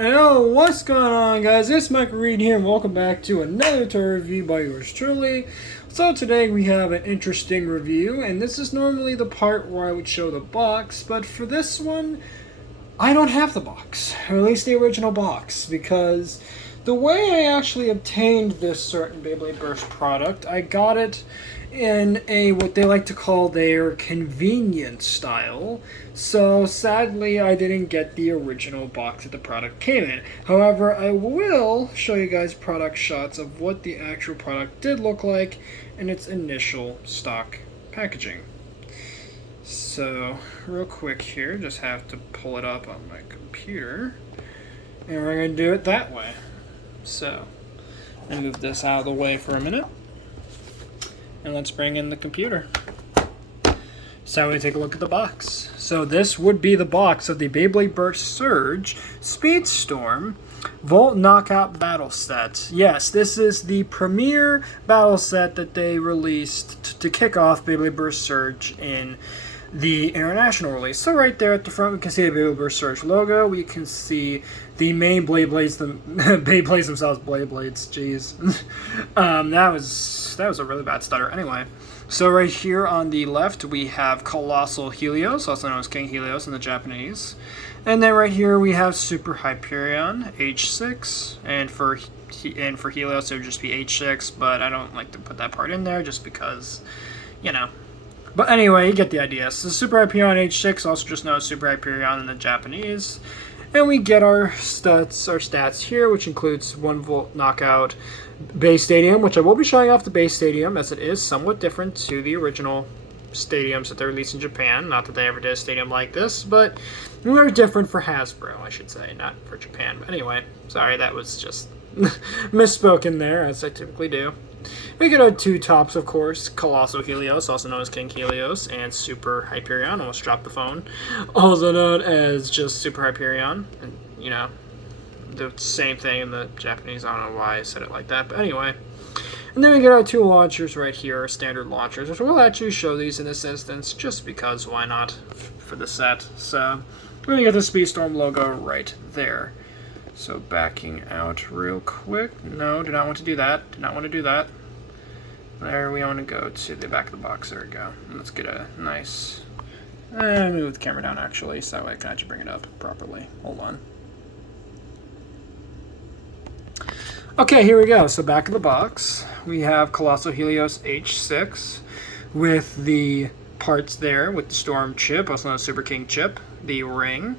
Yo, what's going on, guys? It's Michael Reed here, and welcome back to another toy review by yours truly. So today we have an interesting review, and this is normally the part where I would show the box, but for this one, I don't have the box, or at least the original box, because the way I actually obtained this certain Beyblade Burst product, I got it in a what they like to call their convenience style. So sadly, I didn't get the original box that the product came in. However, I will show you guys product shots of what the actual product did look like in its initial stock packaging. So, real quick here, just have to pull it up on my computer, and we're going to do it that way. So, I'll move this out of the way for a minute, and let's bring in the computer. So we take a look at the box. So this would be the box of the Beyblade Burst Surge SpeedStorm Volt Knockout Battle Set. Yes, this is the premier battle set that they released to kick off Beyblade Burst Surge in the international release. So right there at the front, we can see the Beyblade Burst Surge logo. We can see the main Beyblades, the Beyblades themselves, Beyblades. Jeez, that was a really bad stutter. Anyway, so right here on the left, we have Colossal Helios, also known as King Helios in the Japanese, and then right here we have Super Hyperion H6, and for Helios it would just be H6, but I don't like to put that part in there just because, you know. But anyway, you get the idea. So Super Hyperion H6, also just known as Super Hyperion in the Japanese. And we get our stats here, which includes 1 volt knockout BeyStadium, which I will be showing off the BeyStadium, as it is somewhat different to the original stadiums that they released in Japan. Not that they ever did a stadium like this, but they're different for Hasbro, I should say, not for Japan. But anyway, sorry, that was just misspoken there, as I typically do. We get our two tops, of course, Colossal Helios, also known as King Helios, and Super Hyperion, almost dropped the phone, also known as just Super Hyperion, and, you know, the same thing in the Japanese. I don't know why I said it like that, but anyway. And then we get our two launchers right here, our standard launchers, which we'll actually show these in this instance, just because why not, for the set. So, we're going to get the SpeedStorm logo right there. So backing out real quick. No, do not want to do that. Do not want to do that. There, we want to go to the back of the box. There we go. Let's get a nice... move the camera down, actually, so that way I can actually bring it up properly. Hold on. Okay, here we go. So back of the box, we have Colossal Helios H6 with the parts there, with the Storm chip, also known as Super King chip, the ring,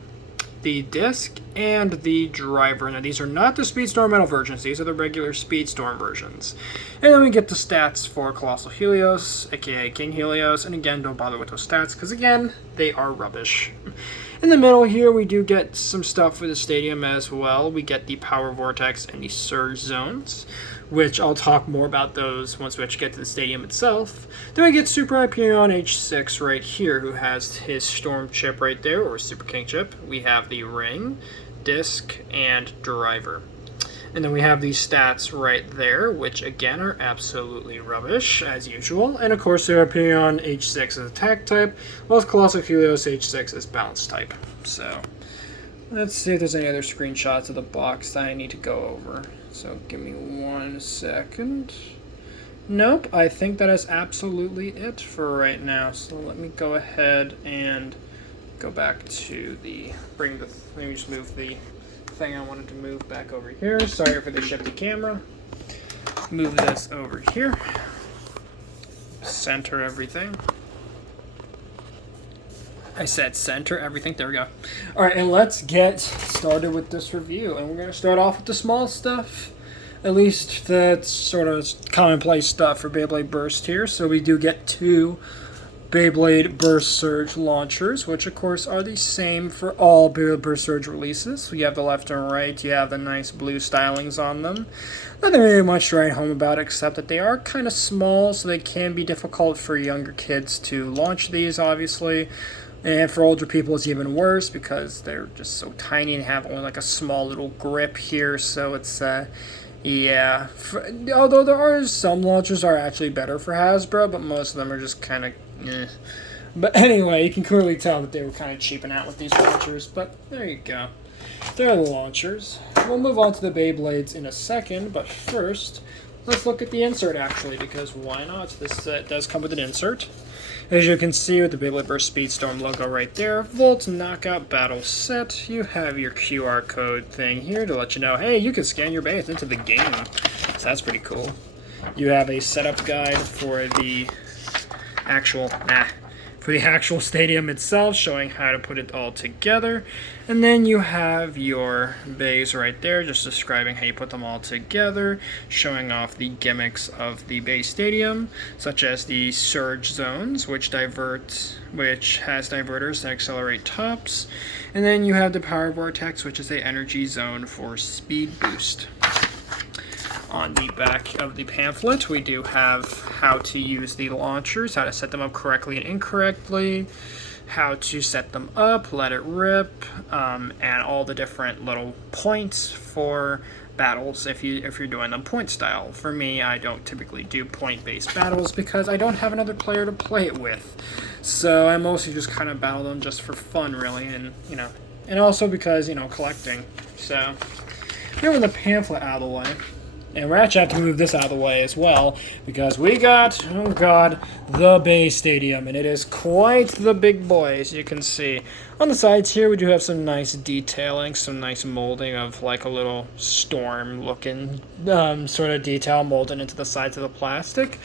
the disc, and the driver. Now these are not the SpeedStorm Metal versions, these are the regular SpeedStorm versions. And then we get the stats for Colossal Helios, aka King Helios, and again, don't bother with those stats, because again, they are rubbish. In the middle here, we do get some stuff for the stadium as well. We get the Power Vortex and the Surge Zones, which I'll talk more about those once we actually get to the stadium itself. Then we get Super Hyperion H6 right here, who has his Storm chip right there, or Super King chip. We have the ring, disc, and driver. And then we have these stats right there, which again are absolutely rubbish, as usual. And of course, Super Hyperion H6 is attack type, while Colossal Helios H6 is balance type. So, let's see if there's any other screenshots of the box that I need to go over. So give me 1 second. Nope, I think that is absolutely it for right now. So let me go ahead and go back to the, let me just move the thing I wanted to move back over here. Sorry for the shifty camera. Move this over here. Center everything. I said center everything. There we go. Alright, and let's get started with this review. And we're going to start off with the small stuff. At least that's sort of commonplace stuff for Beyblade Burst here. So we do get 2 Beyblade Burst Surge launchers, which of course are the same for all Beyblade Burst Surge releases. We have the left and right, you have the nice blue stylings on them. Nothing really much to write home about, except that they are kind of small, so they can be difficult for younger kids to launch these, obviously. And for older people, it's even worse because they're just so tiny and have only like a small little grip here, so it's, yeah. Although there are some launchers that are actually better for Hasbro, but most of them are just kind of, But anyway, you can clearly tell that they were kind of cheaping out with these launchers, but there you go. There are the launchers. We'll move on to the Beyblades in a second, but first, let's look at the insert actually, because why not? This set does come with an insert. As you can see with the Beyblade Burst SpeedStorm logo right there, Volt Knockout Battle Set, you have your QR code thing here to let you know, hey, you can scan your base into the game. So that's pretty cool. You have a setup guide for the actual stadium itself, showing how to put it all together. And then you have your bays right there, just describing how you put them all together, showing off the gimmicks of the BeyStadium, such as the surge zones, which has diverters that accelerate tops. And then you have the power vortex, which is an energy zone for speed boost. On the back of the pamphlet, we do have how to use the launchers, how to set them up correctly and incorrectly, how to set them up, let it rip, and all the different little points for battles if you're doing them point style. For me, I don't typically do point-based battles because I don't have another player to play it with. So I mostly just kind of battle them just for fun, really, and and also because collecting. So moving the pamphlet out of the way. And we're actually have to move this out of the way as well, because we got, oh god, the BeyStadium, and it is quite the big boy, as you can see. On the sides here, we do have some nice detailing, some nice molding of like a little storm-looking sort of detail molded into the sides of the plastic.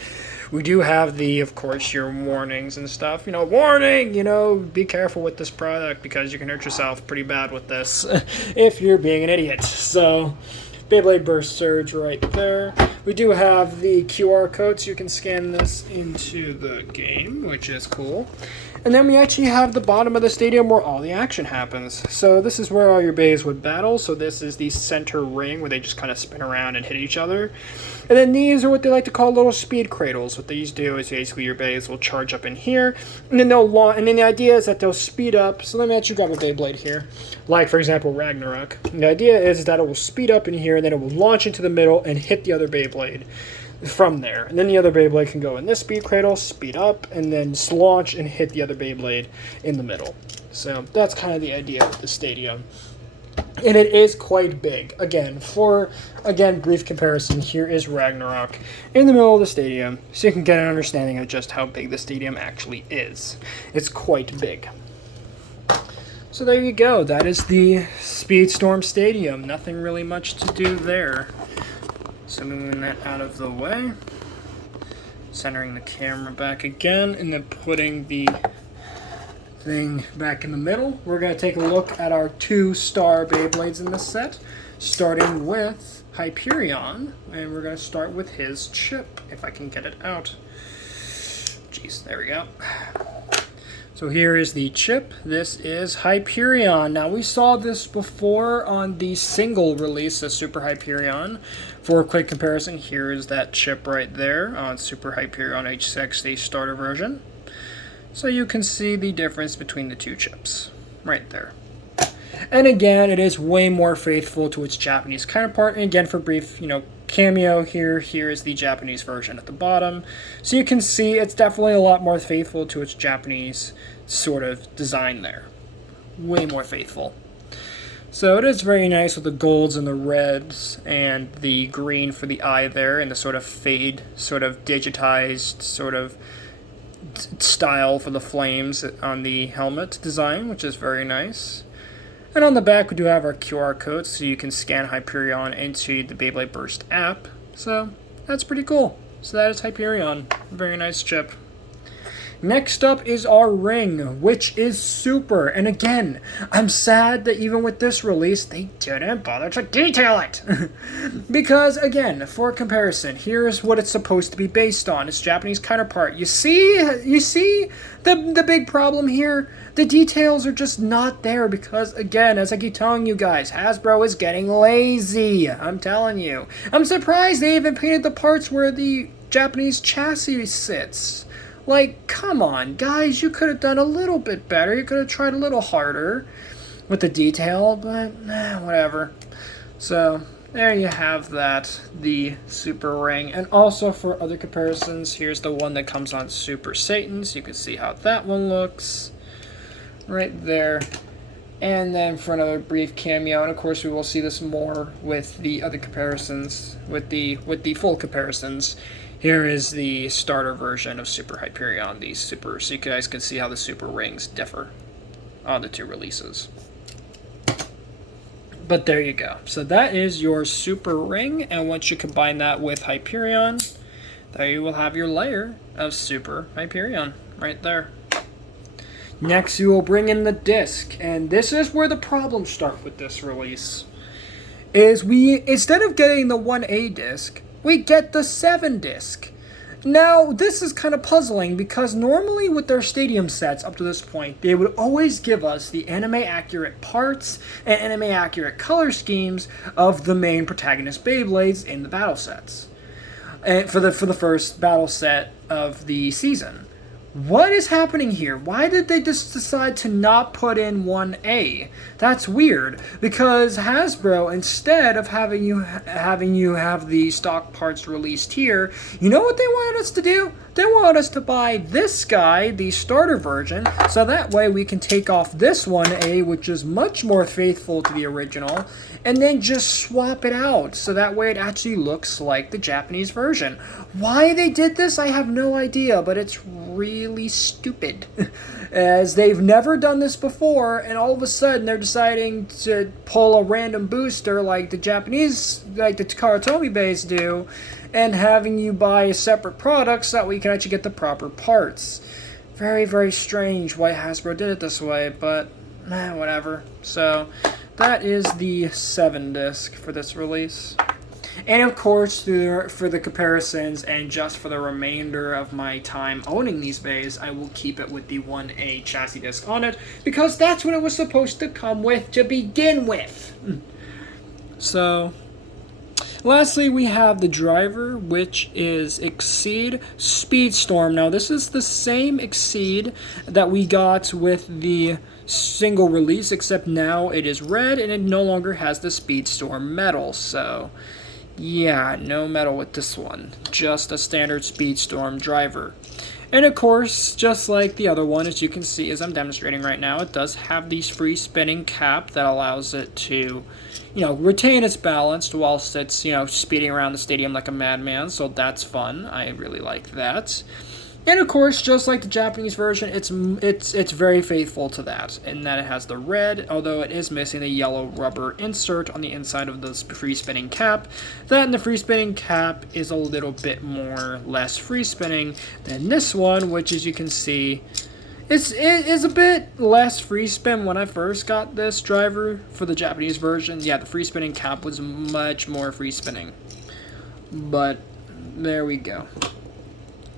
We do have of course, your warnings and stuff. Warning, be careful with this product because you can hurt yourself pretty bad with this if you're being an idiot. So Beyblade Burst Surge right there. We do have the QR code, so you can scan this into the game, which is cool. And then we actually have the bottom of the stadium where all the action happens. So this is where all your bays would battle. So this is the center ring where they just kind of spin around and hit each other. And then these are what they like to call little speed cradles. What these do is basically your bays will charge up in here, and then the idea is that they'll speed up. So let me actually grab a Beyblade here, like for example Ragnarok. And the idea is that it will speed up in here, and then it will launch into the middle and hit the other Beyblade from there. And then the other Beyblade can go in this speed cradle, speed up, and then launch and hit the other Beyblade in the middle. So that's kind of the idea of the stadium. And it is quite big. Again, brief comparison, here is Ragnarok in the middle of the stadium, so you can get an understanding of just how big the stadium actually is. It's quite big. So there you go. That is the SpeedStorm Stadium. Nothing really much to do there. So moving that out of the way, centering the camera back again, and then putting the thing back in the middle. We're going to take a look at our 2-star Beyblades in this set, starting with Hyperion, and we're going to start with his chip, if I can get it out. Jeez, there we go. So here is the chip. This is Hyperion. Now we saw this before on the single release of Super Hyperion. For a quick comparison, here is that chip right there on Super Hyperion H6, the starter version. So you can see the difference between the two chips right there. And again, it is way more faithful to its Japanese counterpart. And again, for brief, cameo here is the Japanese version at the bottom. So you can see it's definitely a lot more faithful to its Japanese sort of design there. Way more faithful. So it is very nice with the golds and the reds and the green for the eye there and the sort of fade, sort of digitized sort of style for the flames on the helmet design, which is very nice. And on the back we do have our QR code, so you can scan Hyperion into the Beyblade Burst app. So that's pretty cool. So that is Hyperion. Very nice chip. Next up is our ring, which is super. And again, I'm sad that even with this release, they didn't bother to detail it. Because, again, for comparison, here's what it's supposed to be based on. Its Japanese counterpart. You see the big problem here? The details are just not there because, again, as I keep telling you guys, Hasbro is getting lazy. I'm telling you. I'm surprised they even painted the parts where the Japanese chassis sits. Like, come on, guys, you could have done a little bit better. You could have tried a little harder with the detail, but whatever. So, there you have that, the Super Ring. And also for other comparisons, here's the one that comes on Super Satan, so you can see how that one looks right there. And then for another brief cameo, and of course we will see this more with the other comparisons, with the full comparisons. Here is the starter version of Super Hyperion, the Super, so you guys can see how the Super rings differ on the two releases. But there you go. So that is your Super ring, and once you combine that with Hyperion, there you will have your layer of Super Hyperion right there. Next, we will bring in the disc, and this is where the problems start with this release. Is we, instead of getting the 1A disc, we get the 7 disc. Now, this is kind of puzzling because normally with their stadium sets up to this point, they would always give us the anime-accurate parts and anime-accurate color schemes of the main protagonist Beyblades in the battle sets. And for the first battle set of the season. What is happening here? Why did they just decide to not put in 1A? That's weird, because Hasbro, instead of having you have the stock parts released here, you know what they wanted us to do? They wanted us to buy this guy, the starter version, so that way we can take off this 1A, which is much more faithful to the original, and then just swap it out, so that way it actually looks like the Japanese version. Why they did this, I have no idea, but it's really stupid, as they've never done this before, and all of a sudden they're deciding to pull a random booster like the Japanese, like the Karatomi Bays do, and having you buy a separate product so that we can actually get the proper parts. Very, very strange why Hasbro did it this way, but whatever. So that is the 7 disc for this release. And of course, for the comparisons and just for the remainder of my time owning these bays, I will keep it with the 1A chassis disc on it, because that's what it was supposed to come with to begin with. So, lastly, we have the driver, which is Exceed SpeedStorm. Now, this is the same Exceed that we got with the single release, except now it is red and it no longer has the SpeedStorm medal. So, yeah, no medal with this one. Just a standard SpeedStorm driver. And of course, just like the other one, as you can see as I'm demonstrating right now, it does have these free spinning cap that allows it to, retain its balance whilst it's, speeding around the stadium like a madman, so that's fun. I really like that. And of course, just like the Japanese version, it's very faithful to that, in that it has the red, although it is missing the yellow rubber insert on the inside of the free spinning cap. That and the free spinning cap is a little bit less free spinning than this one, which, as you can see, it is a bit less free spin. When I first got this driver for the Japanese version, yeah, the free spinning cap was much more free spinning. But there we go.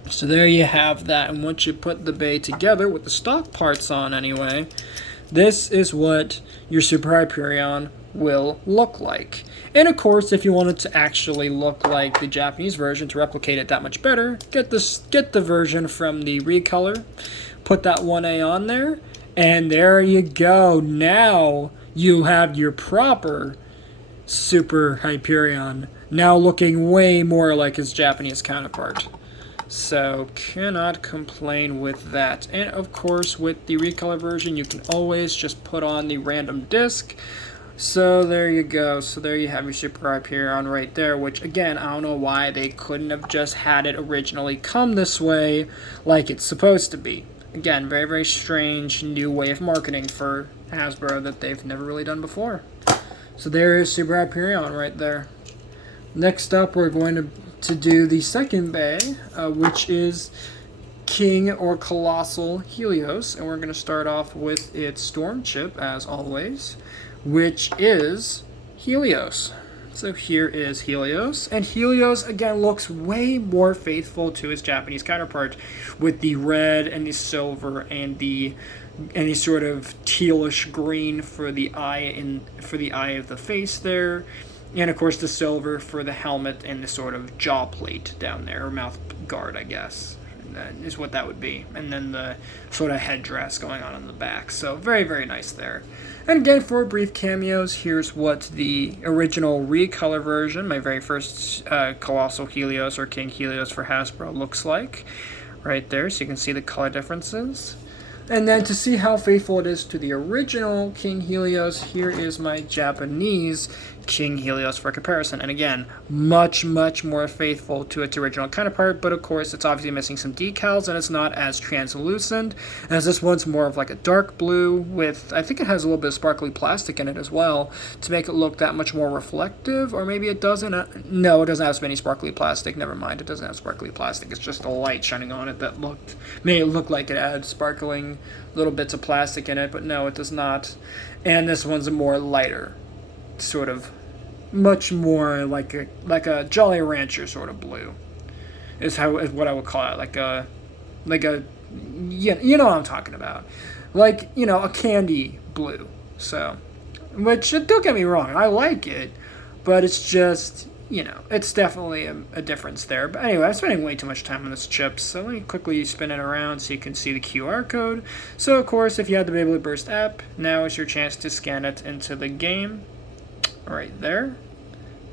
So there you have that, and once you put the bay together with the stock parts on anyway, this is what your Super Hyperion will look like. And of course, if you want it to actually look like the Japanese version, to replicate it that much better, get the version from the recolor, put that 1A on there, and there you go. Now you have your proper Super Hyperion, now looking way more like his Japanese counterpart. So, cannot complain with that. And of course, with the recolor version, you can always just put on the random disc. So there you go. So there you have your Super Hyperion right there, which again, I don't know why they couldn't have just had it originally come this way like it's supposed to be. Again, very, very strange new way of marketing for Hasbro that they've never really done before. So there is Super Hyperion right there. Next up, we're going to do the second bay, which is King or Colossal Helios, and we're going to start off with its storm chip, as always, which is Helios. So here is Helios, and Helios again looks way more faithful to his Japanese counterpart, with the red and the silver and the any sort of tealish green for the eye of the face there. And of course the silver for the helmet and the sort of jaw plate down there, or mouth guard, I guess, that is what that would be. And then the sort of headdress going on in the back. So very, very nice there. And again, for brief cameos, here's what the original recolor version, my very first Colossal Helios or King Helios for Hasbro, looks like. Right there, so you can see the color differences. And then to see how faithful it is to the original King Helios, here is my Japanese King Helios for comparison. And again, much, much more faithful to its original counterpart, but of course it's obviously missing some decals and it's not as translucent, as this one's more of like a dark blue with, I think it has a little bit of sparkly plastic in it as well to make it look that much more reflective, or maybe it doesn't. No, it doesn't have any sparkly plastic, never mind, it doesn't have sparkly plastic, it's just the light shining on it that made it look like it had sparkling little bits of plastic in it, but no, it does not. And this one's a more lighter, sort of much more like a Jolly Rancher sort of blue is what I would call it, like a you know what I'm talking about, like, you know, a candy blue. So, which, don't get me wrong, I like it, but it's just, you know, it's definitely a difference there. But anyway, I'm spending way too much time on this chip, so let me quickly spin it around so you can see the QR code. So, of course, if you have the Beyblade Burst app, now is your chance to scan it into the game. Right there.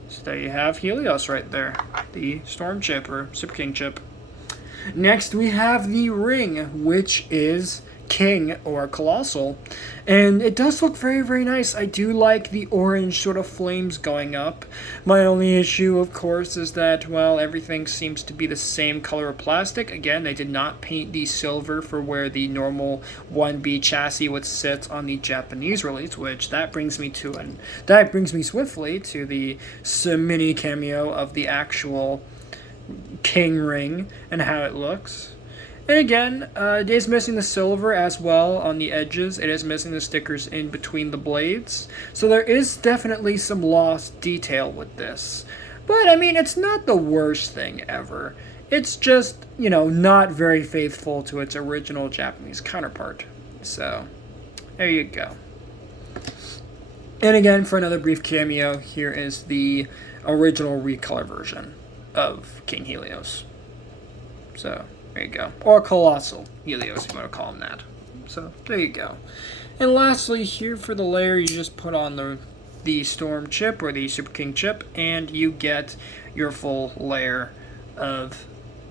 So there you have Helios right there. The Storm chip, or Super King chip. Next, we have the ring, which is King or Colossal, and it does look very, very nice. I do like the orange sort of flames going up. My only issue, of course, is that, well, everything seems to be the same color of plastic. Again, they did not paint the silver for where the normal 1B chassis would sit on the Japanese release, which that brings me swiftly to the mini cameo of the actual King ring and how it looks. And again, it is missing the silver as well on the edges. It is missing the stickers in between the blades. So there is definitely some lost detail with this. But, I mean, it's not the worst thing ever. It's just, you know, not very faithful to its original Japanese counterpart. So, there you go. And again, for another brief cameo, here is the original recolor version of King Helios. So, there you go. Or Colossal Helios, if you want to call him that. So, there you go. And lastly, here for the layer, you just put on the Storm chip, or the Super King chip, and you get your full layer of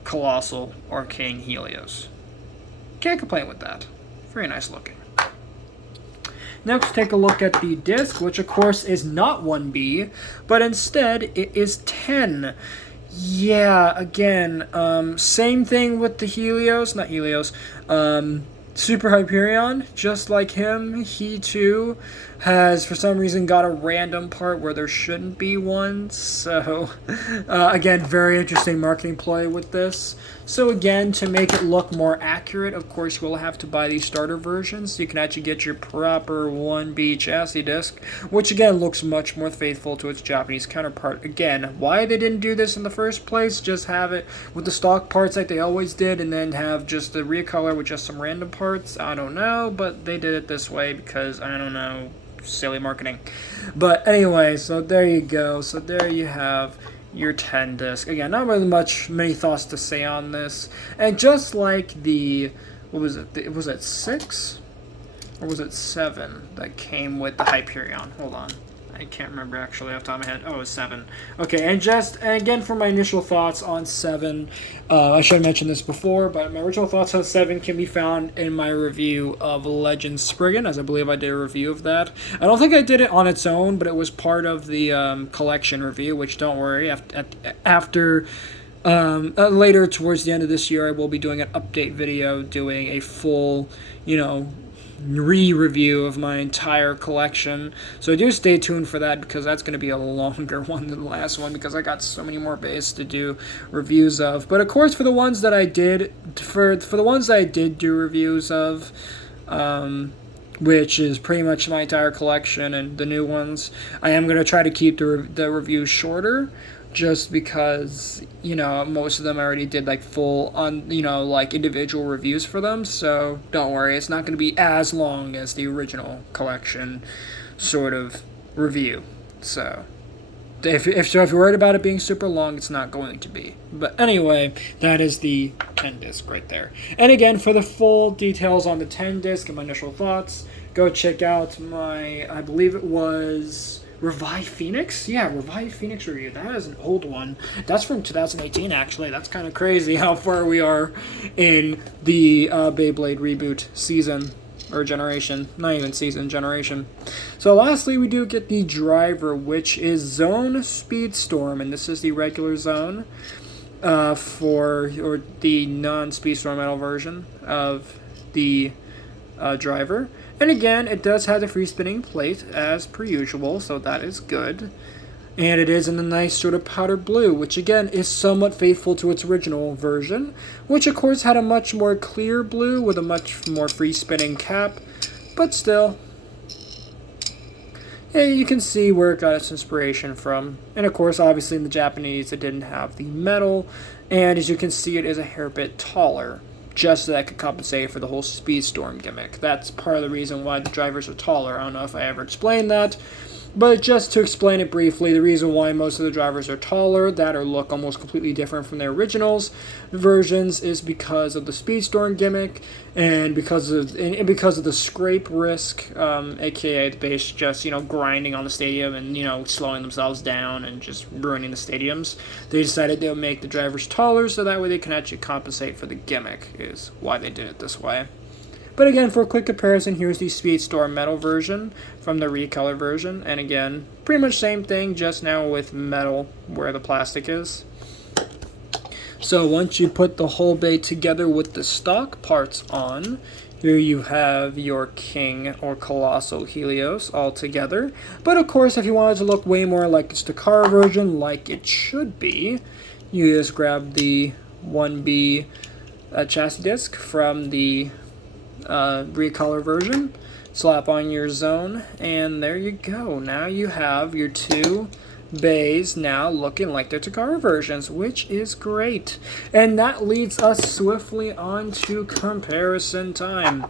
Colossal or King Helios. Can't complain with that. Very nice looking. Next, take a look at the disc, which of course is not 1B, but instead it is 10. Yeah, again, same thing with the Super Hyperion. Just like him, he too has, for some reason, got a random part where there shouldn't be one. So, again, very interesting marketing ploy with this. So again, to make it look more accurate, of course, you'll have to buy these starter versions so you can actually get your proper 1B chassis disc, which again looks much more faithful to its Japanese counterpart. Again, why they didn't do this in the first place, just have it with the stock parts like they always did, and then have just the recolor with just some random parts, I don't know, but they did it this way because, I don't know, silly marketing. But anyway, so there you go. So there you have your 10 disc. Again, not really many thoughts to say on this. And just like the, what was it? Was it 6? Or was it 7 that came with the Hyperion? Hold on. I can't remember actually off the top of my head. Oh, it was 7. Okay, and again for my initial thoughts on 7, I should have mentioned this before, but my original thoughts on 7 can be found in my review of Legend Spriggan, as I believe I did a review of that. I don't think I did it on its own, but it was part of the collection review, which don't worry, after later towards the end of this year, I will be doing an update video doing a full, you know, re-review of my entire collection. So do stay tuned for that, because that's going to be a longer one than the last one, because I got so many more bays to do reviews of. But of course, for the ones that I did, for the ones that I did do reviews of, which is pretty much my entire collection and the new ones, I am going to try to keep the reviews shorter, just because, you know, most of them I already did like full on, you know, like individual reviews for them, so don't worry, it's not going to be as long as the original collection sort of review. So if you're worried about it being super long, it's not going to be. But anyway, that is the 10 disc right there. And again, for the full details on the 10 disc and my initial thoughts, go check out my, I believe it was Revive Phoenix? Yeah, Revive Phoenix review. That is an old one. That's from 2018, actually. That's kind of crazy how far we are in the Beyblade reboot season. Or generation. Not even season, generation. So lastly, we do get the driver, which is Zone SpeedStorm. And this is the regular zone or the non-SpeedStorm metal version of the driver. And again, it does have the free spinning plate as per usual, so that is good. And it is in a nice sort of powder blue, which again is somewhat faithful to its original version, which of course had a much more clear blue with a much more free spinning cap, but still, yeah, you can see where it got its inspiration from. And of course, obviously in the Japanese, it didn't have the metal, and as you can see, it is a hair bit taller, just so that could compensate for the whole SpeedStorm gimmick. That's part of the reason why the drivers are taller. I don't know if I ever explained that, but just to explain it briefly, the reason why most of the drivers are taller, that or look almost completely different from their originals versions, is because of the SpeedStorm gimmick and because of the scrape risk, aka the base just grinding on the stadium and slowing themselves down and just ruining the stadiums. They decided they would make the drivers taller so that way they can actually compensate for the gimmick. Is why they did it this way. But again, for a quick comparison, here's the SpeedStorm metal version from the recolor version. And again, pretty much same thing, just now with metal where the plastic is. So once you put the whole bay together with the stock parts on, here you have your King or Colossal Helios all together. But of course, if you wanted to look way more like the Stakara version, like it should be, you just grab the 1B chassis disc from the recolor version, slap on your zone, and there you go. Now you have your two bays now looking like their Takara versions, which is great. And that leads us swiftly on to comparison time,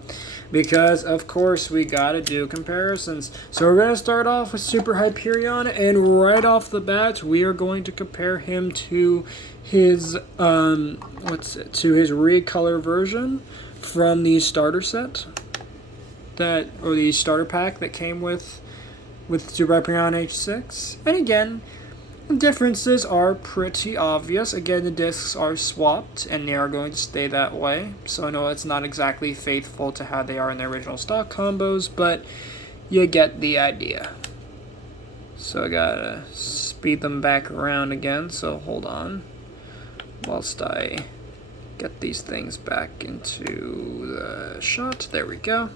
because of course we gotta do comparisons. So we're gonna start off with Super Hyperion, and right off the bat we are going to compare him to his recolor version from the starter set or the starter pack that came with Super Hyperion H6. And again, the differences are pretty obvious. Again, the discs are swapped and they are going to stay that way. So I know it's not exactly faithful to how they are in their original stock combos, but you get the idea. So I gotta speed them back around again, so hold on whilst I get these things back into the shot. There we go.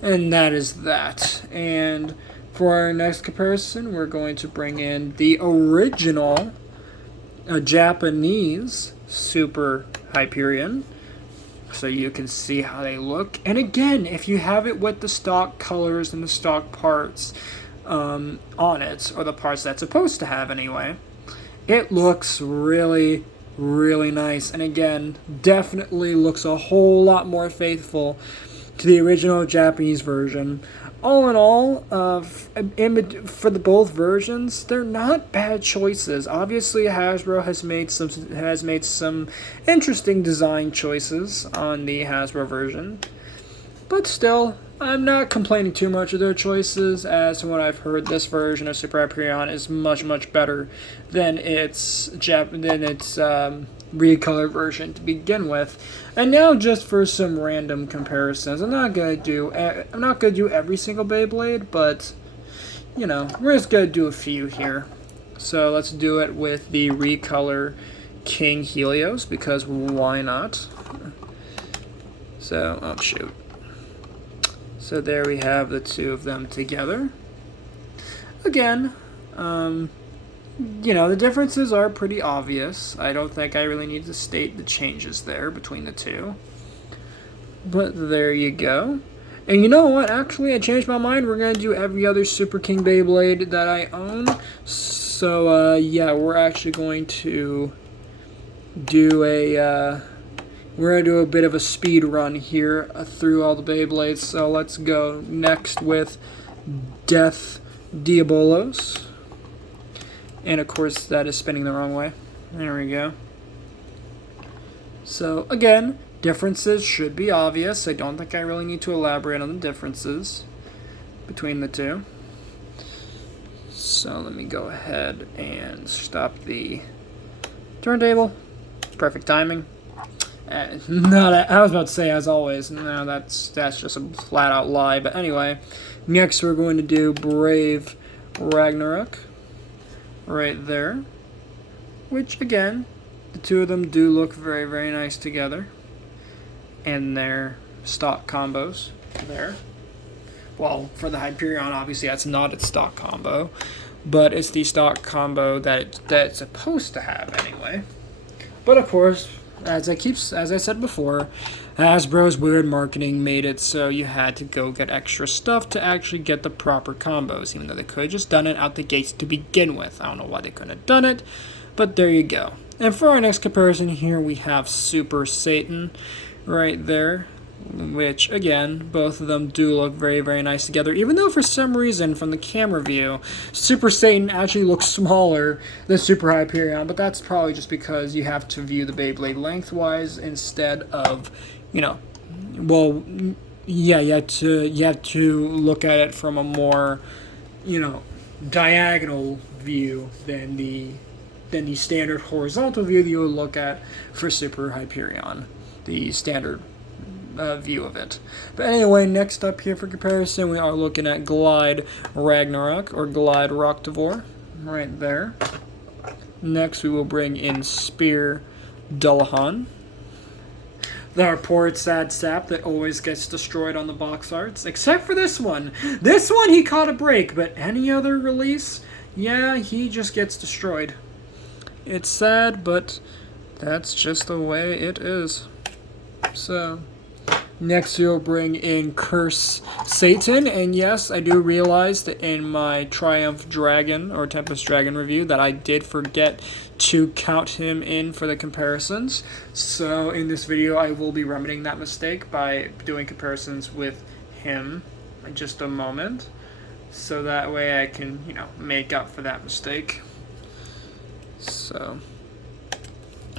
And that is that. And for our next comparison, we're going to bring in the original Japanese Super Hyperion, so you can see how they look. And again, if you have it with the stock colors and the stock parts on it, or the parts that's supposed to have anyway, it looks really, really nice. And again, definitely looks a whole lot more faithful to the original Japanese version. All in all, for the both versions, they're not bad choices. Obviously, Hasbro has made some interesting design choices on the Hasbro version, but still, I'm not complaining too much of their choices. As from what I've heard, this version of Super Hyperion is much, much better than its recolor version to begin with. And now, just for some random comparisons, I'm not gonna do every single Beyblade, but we're just gonna do a few here. So let's do it with the recolor King Helios, because why not? So, oh shoot. So there we have the two of them together. Again, the differences are pretty obvious. I don't think I really need to state the changes there between the two. But there you go. And you know what? Actually, I changed my mind. We're going to do every other Super King Beyblade that I own. So, yeah, we're actually going to do a bit of a speed run here through all the Beyblades. So let's go next with Death Diabolos. And of course that is spinning the wrong way. There we go. So again, differences should be obvious. I don't think I really need to elaborate on the differences between the two. So let me go ahead and stop the turntable. Perfect timing. No, I was about to say as always. No, that's just a flat out lie. But anyway, next we're going to do Brave Ragnarok right there. Which again, the two of them do look very, very nice together. And their stock combos there. Well, for the Hyperion, obviously that's not its stock combo, but it's the stock combo that it's supposed to have anyway. But of course, as I said before, Hasbro's weird marketing made it so you had to go get extra stuff to actually get the proper combos, even though they could have just done it out the gates to begin with. I don't know why they couldn't have done it, but there you go. And for our next comparison here, we have Super Satan right there, which again, both of them do look very, very nice together, even though for some reason from the camera view, Super Satan actually looks smaller than Super Hyperion, but that's probably just because you have to view the Beyblade lengthwise instead of, well, yeah, you have to look at it from a more, diagonal view than the standard horizontal view that you would look at for Super Hyperion, the standard view of it. But anyway, next up here for comparison, we are looking at Glide Ragnarok, or Glide Rocktavor, right there. Next, we will bring in Spear Dullahan. Our poor sad sap that always gets destroyed on the box arts, except for this one. This one he caught a break, but any other release, yeah, he just gets destroyed. It's sad, but that's just the way it is. So, next we'll bring in Curse Satan, and yes, I do realize that in my Triumph Dragon or Tempest Dragon review that I did forget to count him in for the comparisons. So in this video I will be remedying that mistake by doing comparisons with him in just a moment. So that way I can, make up for that mistake. So,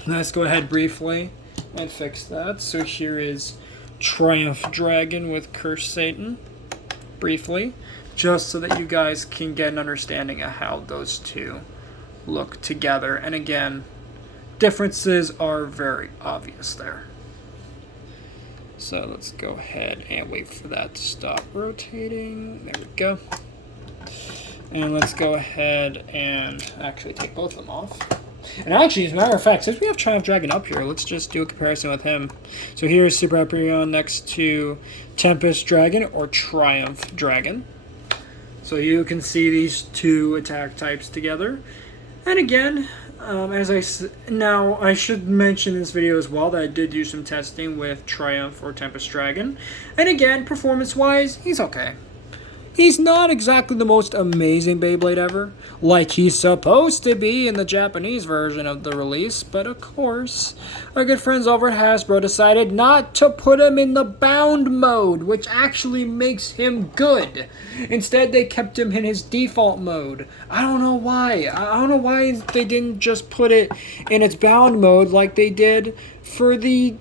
let's go ahead briefly and fix that. So here is Triumph Dragon with Curse Satan, briefly, just so that you guys can get an understanding of how those two look together. And again, differences are very obvious there. So let's go ahead and wait for that to stop rotating. There we go. And let's go ahead and actually take both of them off. And actually, as a matter of fact, since we have Triumph Dragon up here, let's just do a comparison with him. So here's Super Hyperion next to Tempest Dragon or Triumph Dragon. So you can see these two attack types together. And again, now I should mention in this video as well that I did do some testing with Triumph or Tempest Dragon. And again, performance-wise, he's okay. He's not exactly the most amazing Beyblade ever, like he's supposed to be in the Japanese version of the release, but of course, our good friends over at Hasbro decided not to put him in the bound mode, which actually makes him good. Instead, they kept him in his default mode. I don't know why. I don't know why they didn't just put it in its bound mode like they did for the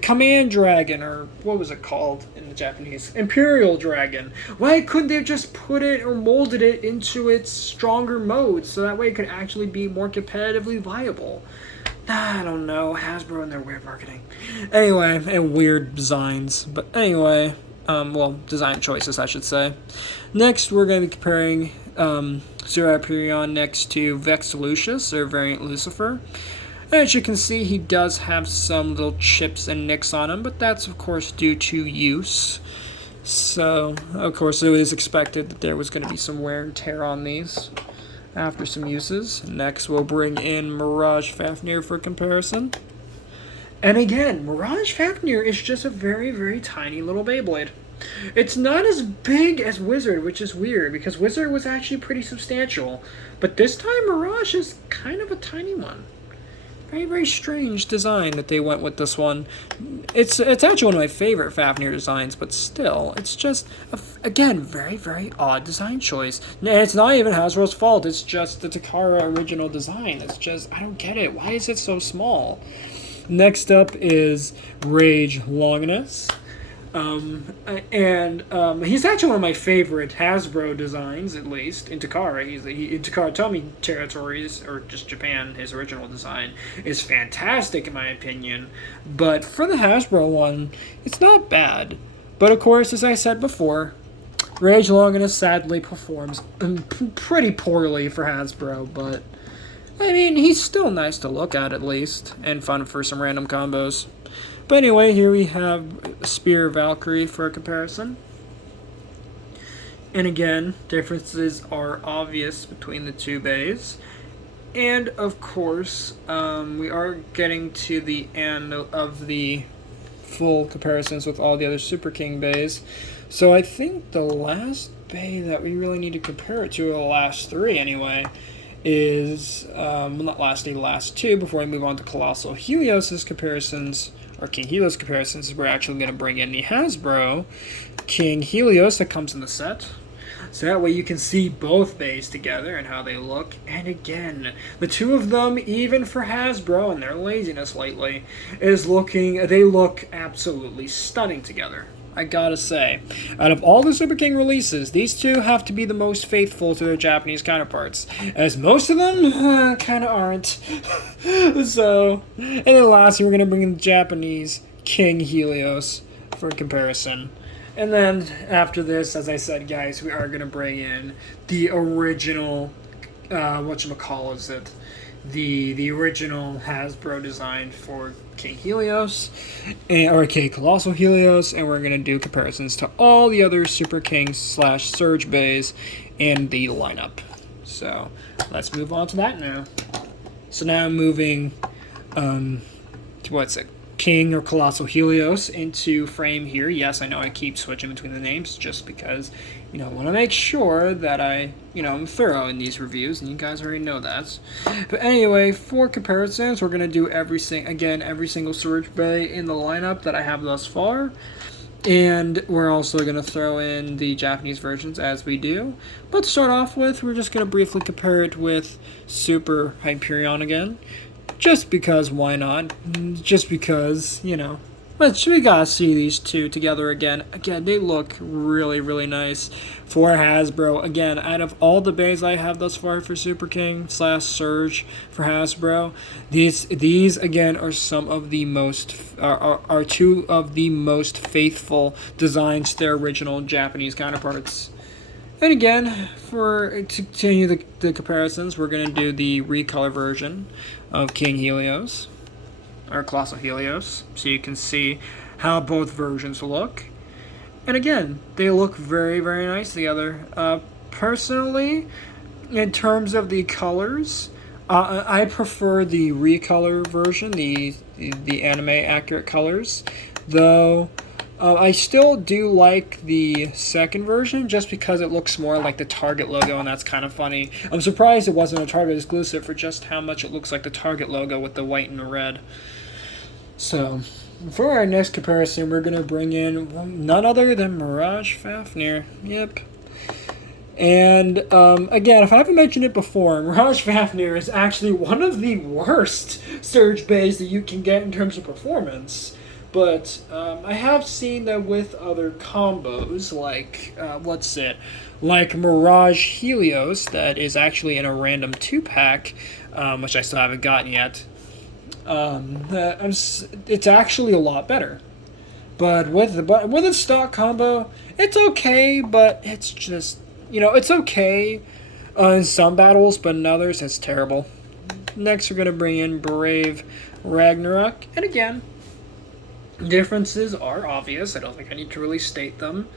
Command Dragon, or what was it called in the Japanese? Imperial Dragon. Why couldn't they have just put it or molded it into its stronger mode so that way it could actually be more competitively viable? I don't know. Hasbro and their weird marketing. Anyway, and weird designs. But anyway, design choices, I should say. Next, we're going to be comparing Super Hyperion next to Vex Lucius, or Variant Lucifer. As you can see, he does have some little chips and nicks on him, but that's, of course, due to use. So, of course, it was expected that there was going to be some wear and tear on these after some uses. Next, we'll bring in Mirage Fafnir for comparison. And again, Mirage Fafnir is just a very, very tiny little Beyblade. It's not as big as Wizard, which is weird, because Wizard was actually pretty substantial. But this time, Mirage is kind of a tiny one. Very, very strange design that they went with this one. It's actually one of my favorite Fafnir designs, but still, it's just, again, very, very odd design choice. And it's not even Hasbro's fault, it's just the Takara original design. It's just, I don't get it. Why is it so small? Next up is Rage Longinus. He's actually one of my favorite Hasbro designs, at least in Takara. In Takara Tomy territories, or just Japan, his original design is fantastic in my opinion. But for the Hasbro one, it's not bad. But of course, as I said before, Rage Longinus sadly performs pretty poorly for Hasbro, but I mean, he's still nice to look at least, and fun for some random combos. But anyway, here we have Spear Valkyrie for a comparison. And again, differences are obvious between the two bays. And of course, we are getting to the end of the full comparisons with all the other Super King bays. So I think the last bay that we really need to compare it to, the last three anyway, is, well, not last two, before we move on to Colossal Helios' comparisons, or King Helios comparisons. We're actually going to bring in the Hasbro King Helios that comes in the set. So that way you can see both bays together and how they look. And again, the two of them, even for Hasbro and their laziness lately, they look absolutely stunning together. I gotta say, out of all the Super King releases, these two have to be the most faithful to their Japanese counterparts, as most of them kind of aren't. So, and then lastly, we're gonna bring in the Japanese King Helios for comparison. And then after this, as I said, guys, we are gonna bring in the original, the original Hasbro design for King Helios, or King Colossal Helios, and we're going to do comparisons to all the other Super King / Surge bays in the lineup. So let's move on to that now. So now moving to King or Colossal Helios into frame here. Yes, I know I keep switching between the names just because, I want to make sure that I'm thorough in these reviews, and you guys already know that. But anyway, for comparisons, we're going to do every single Surge Bay in the lineup that I have thus far. And we're also going to throw in the Japanese versions as we do. But to start off with, we're just going to briefly compare it with Super Hyperion again. Just because, why not? Just because, but we gotta see these two together again. Again, they look really, really nice for Hasbro. Again, out of all the bays I have thus far for Super King / Surge for Hasbro, these again are some of the most are two of the most faithful designs to their original Japanese counterparts. And again, to continue the comparisons, we're going to do the recolor version of King Helios, or Colossal Helios, so you can see how both versions look. And again, they look very, very nice together. Personally, in terms of the colors, I prefer the recolor version, the anime accurate colors, though. I still do like the second version just because it looks more like the Target logo, and that's kind of funny. I'm surprised it wasn't a Target exclusive for just how much it looks like the Target logo with the white and the red. So, for our next comparison, we're going to bring in none other than Mirage Fafnir. Yep. And, again, if I haven't mentioned it before, Mirage Fafnir is actually one of the worst Surge bays that you can get in terms of performance. But I have seen that with other combos, like Mirage Helios, that is actually in a random 2-pack, which I still haven't gotten yet. It's actually a lot better. But with a stock combo, it's okay, but it's just, it's okay in some battles, but in others, it's terrible. Next, we're going to bring in Brave Ragnarok, and again, differences are obvious. I don't think I need to really state them.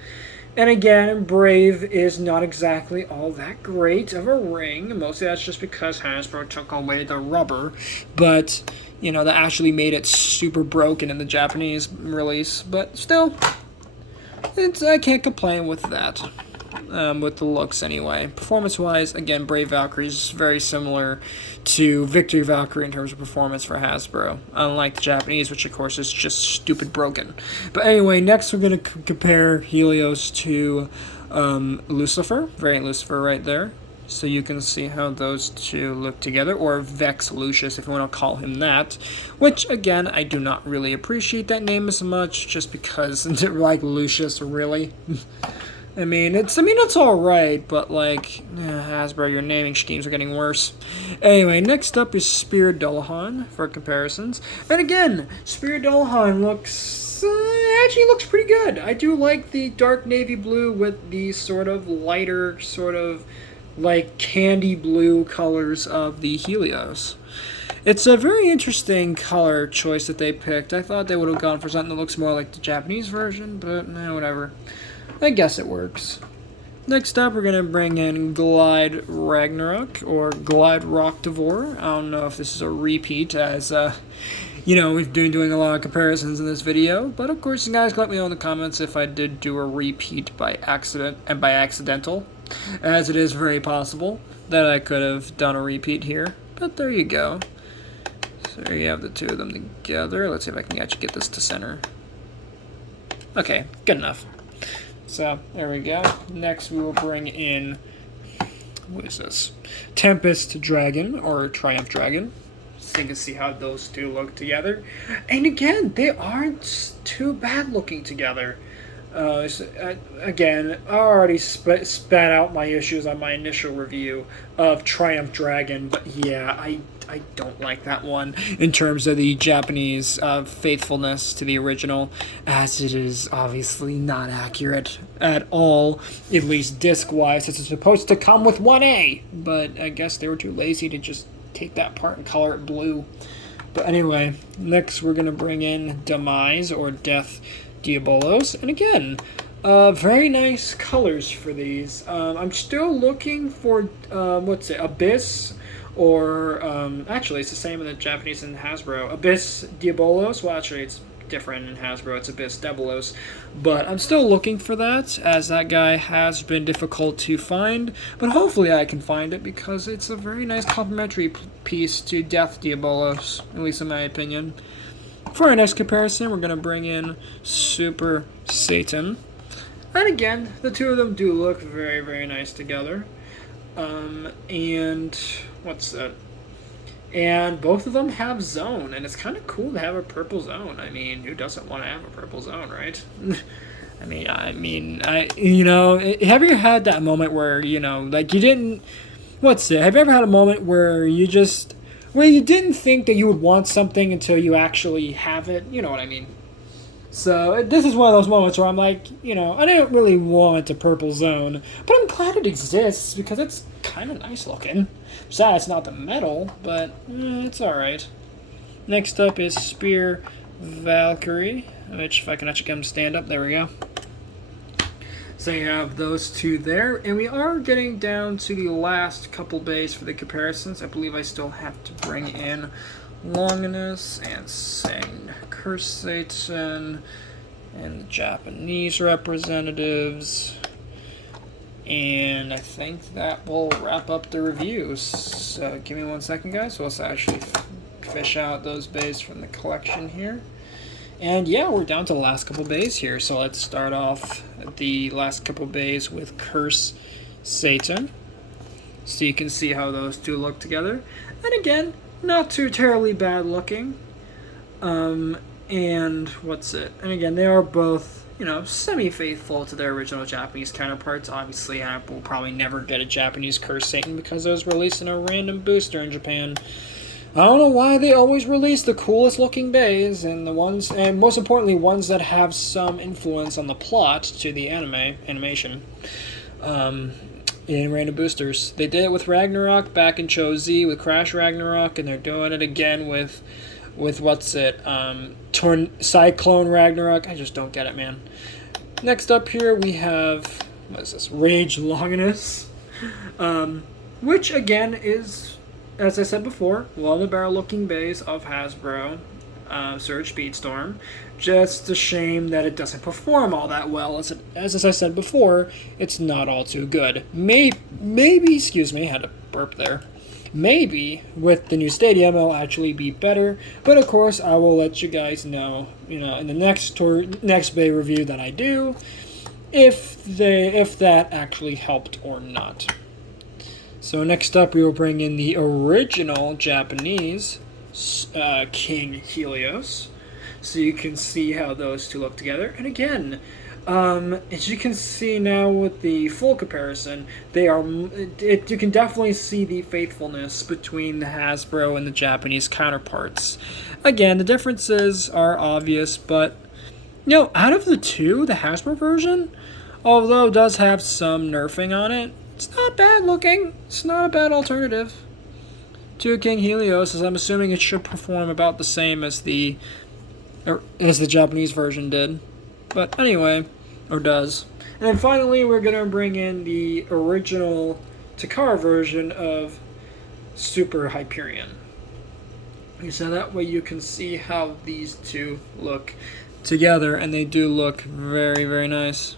And again, Brave is not exactly all that great of a ring. Mostly that's just because Hasbro took away the rubber. But, that actually made it super broken in the Japanese release. But still, I can't complain with that. With the looks anyway. Performance-wise, again, Brave Valkyrie is very similar to Victory Valkyrie in terms of performance for Hasbro, unlike the Japanese, which of course is just stupid broken. But anyway, next we're going to compare Helios to Lucifer, variant Lucifer right there. so you can see how those two look together, or Vex Lucius if you want to call him that, which again I do not really appreciate that name as much, just because like Lucius, really. I mean it's all right, but like Hasbro, your naming schemes are getting worse. Anyway, next up is Spiridolahan for comparisons, and again Spiridolahan actually looks pretty good. I do like the dark navy blue with the sort of lighter, sort of like candy blue colors of the Helios. It's a very interesting color choice that they picked. I thought they would have gone for something that looks more like the Japanese version, but whatever. I guess it works. Next up, we're going to bring in Glide Ragnarok, or Glide Rocktivore. I don't know if this is a repeat, as, we've been doing a lot of comparisons in this video, but of course you guys let me know in the comments if I did do a repeat by accident, and by accidental, as it is very possible that I could have done a repeat here, but there you go. So there you have the two of them together. Let's see if I can actually get this to center. Okay, good enough. So, there we go. Next, we will bring in, what is this? Tempest Dragon, or Triumph Dragon. So you can see how those two look together. And again, they aren't too bad looking together. Again, I already spat out my issues on my initial review of Triumph Dragon, but yeah, I don't like that one in terms of the Japanese faithfulness to the original, as it is obviously not accurate at all, at least disc-wise. It's supposed to come with 1A, but I guess they were too lazy to just take that part and color it blue. But anyway, next we're going to bring in Demise, or Death Diabolos, and again, very nice colors for these. I'm still looking for, Abyss, or, actually it's the same in the Japanese and Hasbro. Abyss Diabolos, well actually it's different in Hasbro, it's Abyss Diabolos, but I'm still looking for that, as that guy has been difficult to find, but hopefully I can find it, because it's a very nice complementary piece to Death Diabolos, at least in my opinion. For our next comparison, we're going to bring in Super Satan. And again, the two of them do look very, very nice together. And what's that? And both of them have zone, and it's kind of cool to have a purple zone. I mean, who doesn't want to have a purple zone, right? have you ever had that moment where, like you didn't, have you ever had a moment where you didn't think that you would want something until you actually have it? You know what I mean? So this is one of those moments where I'm like, I don't really want a purple zone, but I'm glad it exists because it's kind of nice looking. Besides, it's not the metal, but it's alright. Next up is Spear Valkyrie, which if I can actually get him to stand up, there we go. So you have those two there, and we are getting down to the last couple bays for the comparisons. I believe I still have to bring in Longinus and Sing Curse Satan and the Japanese representatives, and I think that will wrap up the reviews. So give me 1 second, guys. So let's actually fish out those bays from the collection here. And yeah, we're down to the last couple bays here. So let's start off the last couple bays with Curse Satan, so you can see how those two look together. And again, not too terribly bad looking. And and again, they are both, semi-faithful to their original Japanese counterparts. Obviously, we'll probably never get a Japanese Curse Satan because it was released in a random booster in Japan. I don't know why they always release the coolest looking bays, and most importantly, ones that have some influence on the plot to the animation. In random boosters. They did it with Ragnarok back in Cho Z with Crash Ragnarok, and they're doing it again with Cyclone Ragnarok. I just don't get it, man. Next up here we have, Rage Longinus, which again is, as I said before, one of the better looking bays of Hasbro Surge SpeedStorm. Just a shame that it doesn't perform all that well. As I said before, it's not all too good. Maybe, excuse me, I had a burp there. Maybe with the new stadium it'll actually be better, but of course I will let you guys know, in the next bay review that I do, if that actually helped or not. So next up, we will bring in the original Japanese King Helios, so you can see how those two look together. And again, as you can see now with the full comparison, you can definitely see the faithfulness between the Hasbro and the Japanese counterparts. Again, the differences are obvious, but out of the two, the Hasbro version, although it does have some nerfing on it, it's not bad looking. It's not a bad alternative to King Helios, as I'm assuming it should perform about the same as the Japanese version did. But anyway, or does. And then finally, we're going to bring in the original Takara version of Super Hyperion. So that way you can see how these two look together, and they do look very, very nice.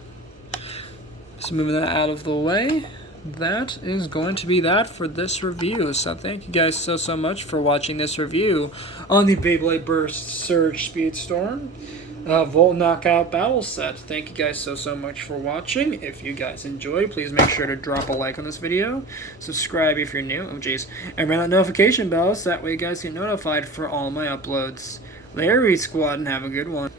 So moving that out of the way, that is going to be that for this review. So thank you guys so much for watching this review on the Beyblade Burst Surge SpeedStorm Volt Knockout Battle Set. Thank you guys so much for watching. If you guys enjoyed, please make sure to drop a like on this video, subscribe if you're new, and ring that notification bell so that way you guys get notified for all my uploads. Later, Squad, and have a good one.